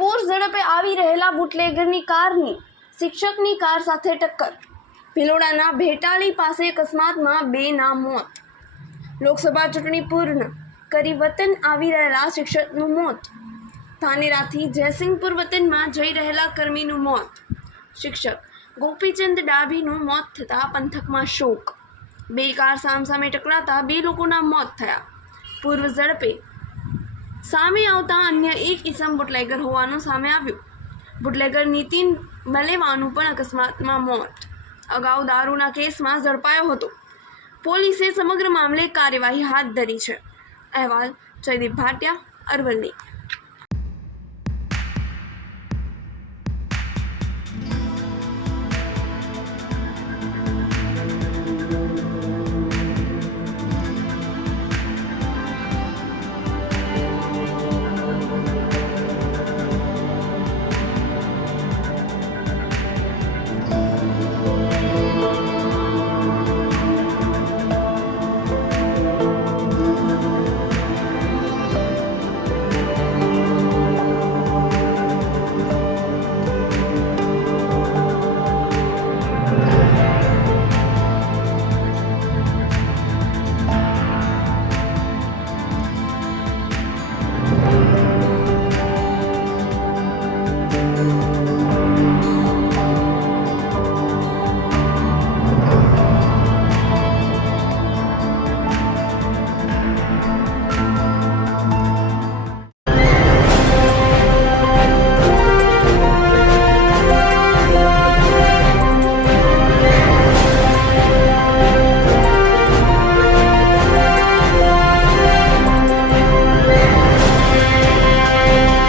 પૂર ઝડપે આવી રહેલા બુટલેગરની કારની શિક્ષકની કાર સાથે ટક્કર. ભિલોડાના ભેટાલી પાસે અકસ્માતમાં 2ના મોત. લોકસભા ચૂંટણી પૂર્ણ કરી વતન આવી રહેલા શિક્ષકનું મોત. ધાનેરાથી જયસિંહપુર વતનમાં જઈ રહેલા કર્મીનું મોત. શિક્ષક ગોપીચંદ ડાભીનું મોત થતાં પંથકમાં શોક. 2 કાર સામસામે ટકરાતા 2 લોકોના મોત થયા. પૂર્વ ઝડપે સામે આવતા અન્ય એક ઈસમ બુટલેગર હોવાનું સામે આવ્યું. બુટલેગર નીતિન મલેવાનું પણ અકસ્માતમાં મોત. અગાઉ દારૂના કેસમાં ઝડપાયો હતો. પોલીસે સમગ્ર મામલે કાર્યવાહી હાથ ધરી છે. અહેવાલ જયદીપ ભાટિયા, અરવલ્લી.